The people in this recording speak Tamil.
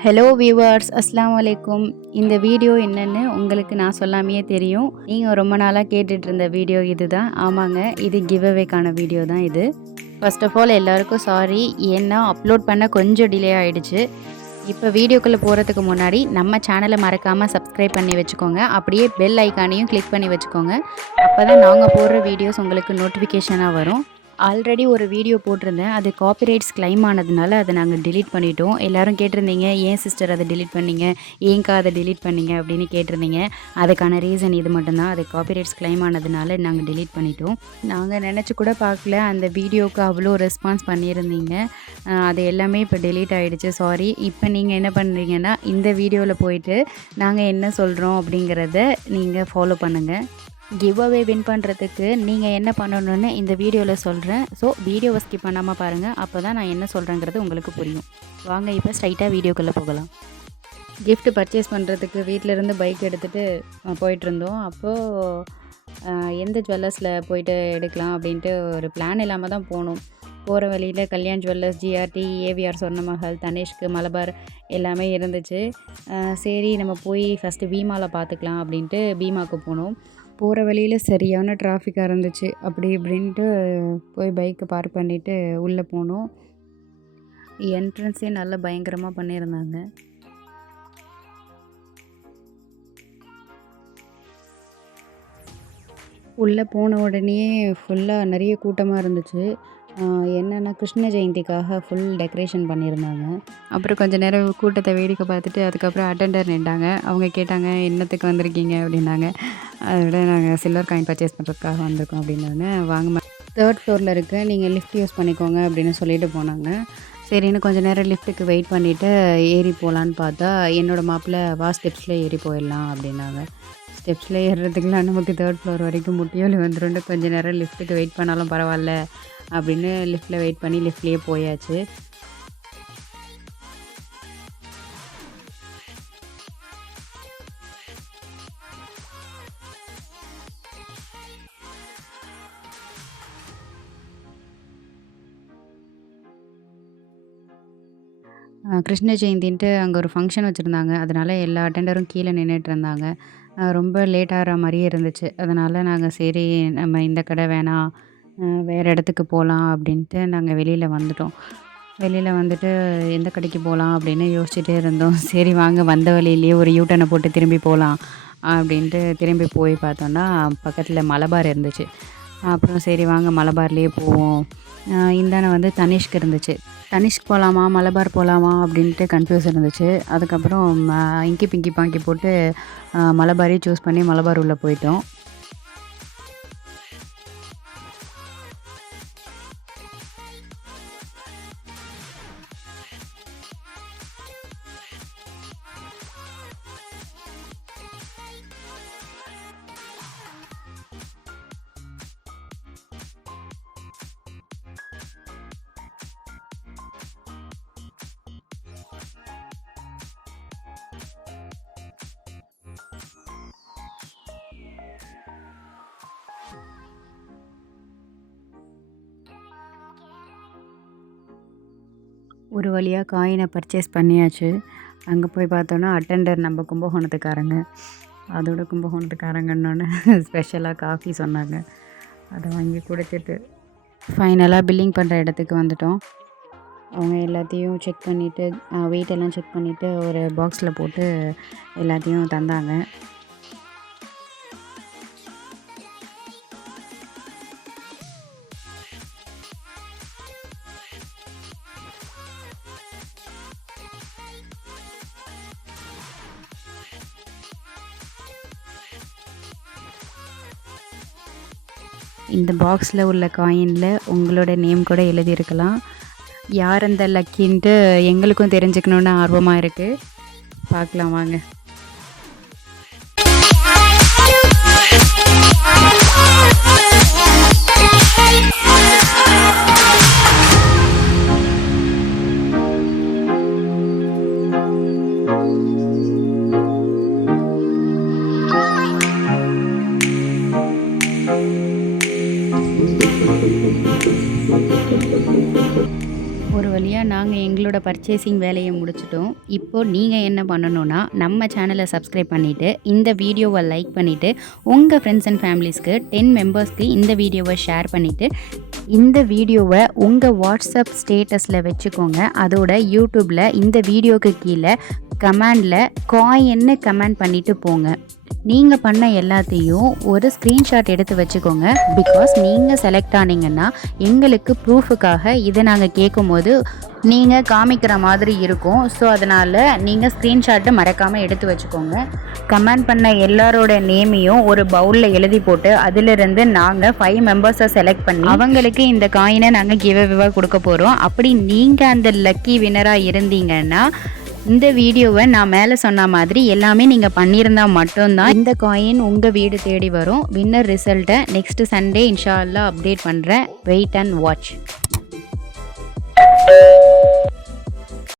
ஹலோ வியூவர்ஸ் அஸ்லாம் வலைக்கும் இந்த வீடியோ என்னென்னு உங்களுக்கு நான் சொல்லாமையே தெரியும். நீங்கள் ரொம்ப நாளாக கேட்டுட்டு இருந்த வீடியோ இதுதான். ஆமாங்க இது கிவ் அவேக்கான வீடியோ தான் இது. ஃபர்ஸ்ட் ஆஃப் ஆல் எல்லாருக்கும் சாரி ஏன்னா அப்லோட் பண்ண கொஞ்சம் டிலே ஆகிடுச்சு இப்போ வீடியோக்குள்ளே போகிறதுக்கு முன்னாடி நம்ம சேனலை மறக்காமல் சப்ஸ்கிரைப் பண்ணி வச்சுக்கோங்க. அப்படியே பெல் ஐக்கானையும் கிளிக் பண்ணி வச்சுக்கோங்க. அப்போ தான் நாங்கள் போடுற வீடியோஸ் உங்களுக்கு நோட்டிஃபிகேஷனாக வரும். ஆல்ரெடி ஒரு வீடியோ போட்டிருந்தேன். அது காப்பிரைட்ஸ் கிளைம் ஆனதுனால அதை நாங்கள் டிலீட் பண்ணிட்டோம். எல்லாரும் கேட்டிருந்தீங்க ஏன் சிஸ்டர் அதை டிலீட் பண்ணீங்க? ஏன்க்கா அதை டிலீட் பண்ணீங்க? அப்படின்னு கேட்டிருந்தீங்க. அதுக்கான ரீசன் இது மட்டும்தான். அது காப்பிரைட்ஸ் கிளைம் ஆனதுனால நாங்கள் டிலீட் பண்ணிட்டோம். நாங்கள் நினச்சி கூட பார்க்கல. அந்த வீடியோவுக்கு அவ்வளோ ரெஸ்பான்ஸ் பண்ணியிருந்தீங்க. அது எல்லாமே இப்போ டெலீட் ஆகிடுச்சு சாரி இப்போ நீங்கள் என்ன பண்ணுறீங்கன்னா இந்த வீடியோவில் போயிட்டு நாங்கள் என்ன சொல்கிறோம் அப்படிங்கிறத நீங்கள் ஃபாலோ பண்ணுங்கள் கிவ் அவே வின் பண்ணுறதுக்கு நீங்கள் என்ன பண்ணணும்னு இந்த வீடியோவில் சொல்கிறேன் ஸோ வீடியோவை ஸ்கிப் பண்ணாமல் பாருங்கள் அப்போ தான் நான் என்ன சொல்கிறேங்கிறது உங்களுக்கு புரியும். வாங்க இப்போ ஸ்ட்ரைட்டாக வீடியோக்குள்ளே போகலாம். கிஃப்ட் பர்ச்சேஸ் பண்ணுறதுக்கு வீட்டிலேருந்து பைக் எடுத்துகிட்டு போயிட்டுருந்தோம். அப்போது எந்த ஜுவல்லர்ஸில் போயிட்டு எடுக்கலாம் அப்படின்ட்டு ஒரு பிளான் இல்லாமல் தான் போனோம். போகிற வழியில் Kalyan Jewellers GRT AVR Swarnamahal தனேஷ்க்கு Malabar எல்லாமே இருந்துச்சு. சரி நம்ம போய் ஃபஸ்ட்டு பீமாவில் பார்த்துக்கலாம் அப்படின்ட்டு பீமாவுக்கு போனோம். போகிற வழியில் சரியான டிராஃபிக்காக இருந்துச்சு. அப்படி இப்படின்ட்டு போய் பைக்கை பார்க் பண்ணிவிட்டு உள்ளே போனோம். என்ட்ரன்ஸே நல்லா பயங்கரமாக பண்ணியிருந்தாங்க. உள்ளே போன உடனே ஃபுல்லாக நிறைய கூட்டமாக இருந்துச்சு. என்ன என்னென்னா கிருஷ்ண ஜெயந்திக்காக ஃபுல் டெக்கரேஷன் பண்ணியிருந்தாங்க. அப்புறம் கொஞ்சம் நேரம் கூட்டத்தை வேடிக்கை பார்த்துட்டு அதுக்கப்புறம் அட்டெண்டர் நின்றாங்க. அவங்க கேட்டாங்க என்னத்துக்கு வந்திருக்கீங்க? அப்படின்னாங்க. அதை விட நாங்கள் சில்வர் காயின் பர்ச்சேஸ் பண்ணுறதுக்காக வந்திருக்கோம் அப்படின்னாங்க. வாங்க தேர்ட் ஃப்ளோரில் இருக்க நீங்கள் லிஃப்ட் யூஸ் பண்ணிக்கோங்க அப்படின்னு சொல்லிட்டு போனாங்க. சரின்னு கொஞ்ச நேரம் லிஃப்ட்டுக்கு வெயிட் பண்ணிவிட்டு ஏறி போகலான்னு பார்த்தா என்னோடய மாப்பிள்ளை வா ஸ்டெப்ஸில் ஏறி போயிடலாம் அப்படின்னாங்க. ஸ்டெப்ஸில் ஏறுறதுக்குலாம் நமக்கு தேர்ட் ஃப்ளோர் வரைக்கும் முட்டியோலி வந்துருண்டு கொஞ்ச நேரம் லிஃப்ட்டுக்கு வெயிட் பண்ணாலும் பரவாயில்ல அப்படின்னு லிஃப்ட்டில் வெயிட் பண்ணி லிஃப்ட்லேயே போயாச்சு. கிருஷ்ண ஜெயந்தின்ட்டு அங்கே ஒரு ஃபங்க்ஷன் வச்சுருந்தாங்க. அதனால் எல்லா அட்டெண்டரும் கீழே நின்றுட்டு இருந்தாங்க. ரொம்ப லேட் ஆகிற மாதிரியே இருந்துச்சு. அதனால் நாங்கள் சரி நம்ம இந்த கடை வேணாம். வேறு இடத்துக்கு போகலாம் அப்படின்ட்டு நாங்கள் வெளியில் வந்துட்டோம். வெளியில் வந்துட்டு எந்த கடைக்கு போகலாம் அப்படின்னு யோசிச்சுட்டே இருந்தோம். சரி வாங்க வந்த வழியிலேயே ஒரு யூட்டனை போட்டு திரும்பி போகலாம் அப்படின்ட்டு திரும்பி போய் பார்த்தோன்னா பக்கத்தில் மலபார் இருந்துச்சு. அப்புறம் சரி வாங்க மலபார்லேயே போவோம். அஹ் வந்து தனிஷ்க் இருந்துச்சு. தனிஷ்க் போகலாமா மலபார் போகலாமா அப்படின்ட்டு கன்ஃபியூஸ் இருந்துச்சு. அதுக்கப்புறம் இங்கி பிங்கி பாங்கி போட்டு மலபாரே சூஸ் பண்ணி மலபார் உள்ளே போயிட்டோம். ஒரு வழியாக காயினை பர்ச்சேஸ் பண்ணியாச்சு. அங்கே போய் பார்த்தோன்னா அட்டெண்டர் நம்ம கும்பகோணத்துக்காரங்க. அதோட கும்பகோணத்துக்காரங்கன்னொன்னே ஸ்பெஷலாக காஃபி சொன்னாங்க. அதை வாங்கி கொடுத்துட்டு ஃபைனலாக பில்லிங் பண்ணுற இடத்துக்கு வந்துட்டோம். அவங்க எல்லாத்தையும் செக் பண்ணிவிட்டு வெயிட் எல்லாம் செக் பண்ணிவிட்டு ஒரு பாக்ஸில் போட்டு எல்லாத்தையும் தந்தாங்க. இந்த பாக்ஸில் உள்ள காயினில் உங்களோட நேம் கூட எழுதியிருக்கலாம். யார் அந்த லக்கின்ட்டு எங்களுக்கும் தெரிஞ்சுக்கணுன்னு ஆர்வமாக இருக்குது பார்க்கலாம் வாங்க. ஒரு வழியாக நாங்கள் எங்களோட பர்ச்சேசிங் வேலையை முடிச்சிட்டோம். இப்போது நீங்கள் என்ன பண்ணணும்னா நம்ம சேனலை சப்ஸ்கிரைப் பண்ணிவிட்டு இந்த வீடியோவை லைக் பண்ணிவிட்டு உங்கள் ஃப்ரெண்ட்ஸ் அண்ட் ஃபேமிலிஸ்க்கு டென் மெம்பர்ஸ்க்கு இந்த வீடியோவை ஷேர் பண்ணிவிட்டு இந்த வீடியோவை உங்கள் வாட்ஸ்அப் ஸ்டேட்டஸில் வச்சுக்கோங்க. அதோட யூடியூப்பில் இந்த வீடியோக்கு கீழே கமெண்டில் காயின்னு கமெண்ட் பண்ணிவிட்டு போங்க. நீங்கள் பண்ண எல்லாத்தையும் ஒரு ஸ்க்ரீன்ஷாட் எடுத்து வச்சுக்கோங்க. பிகாஸ் நீங்கள் செலக்ட் ஆனீங்கன்னா எங்களுக்கு ப்ரூஃபுக்காக இதை நாங்கள் கேட்கும்போது நீங்கள் காமிக்கிற மாதிரி இருக்கும். ஸோ அதனால் நீங்கள் ஸ்க்ரீன்ஷாட்டை மறக்காமல் எடுத்து வச்சுக்கோங்க. கமெண்ட் பண்ண எல்லாரோட நேமையும் ஒரு பவுலில் எழுதி போட்டு அதிலிருந்து நாங்கள் ஃபைவ் மெம்பர்ஸை செலக்ட் பண்ணி அவங்களுக்கு இந்த காயினை நாங்கள் கிவ் கொடுக்க போகிறோம் அப்படி நீங்கள் அந்த லக்கி வினராக இருந்தீங்கன்னா இந்த வீடியோவை நான் மேலே சொன்ன மாதிரி எல்லாமே நீங்கள் பண்ணியிருந்தா மட்டும்தான் இந்த காயின் உங்கள் வீடு தேடி வரும். வின்னர் ரிசல்ட்டை நெக்ஸ்ட் சண்டே இன்ஷா அப்டேட் பண்ணுறேன் வெயிட் அண்ட் வாட்ச்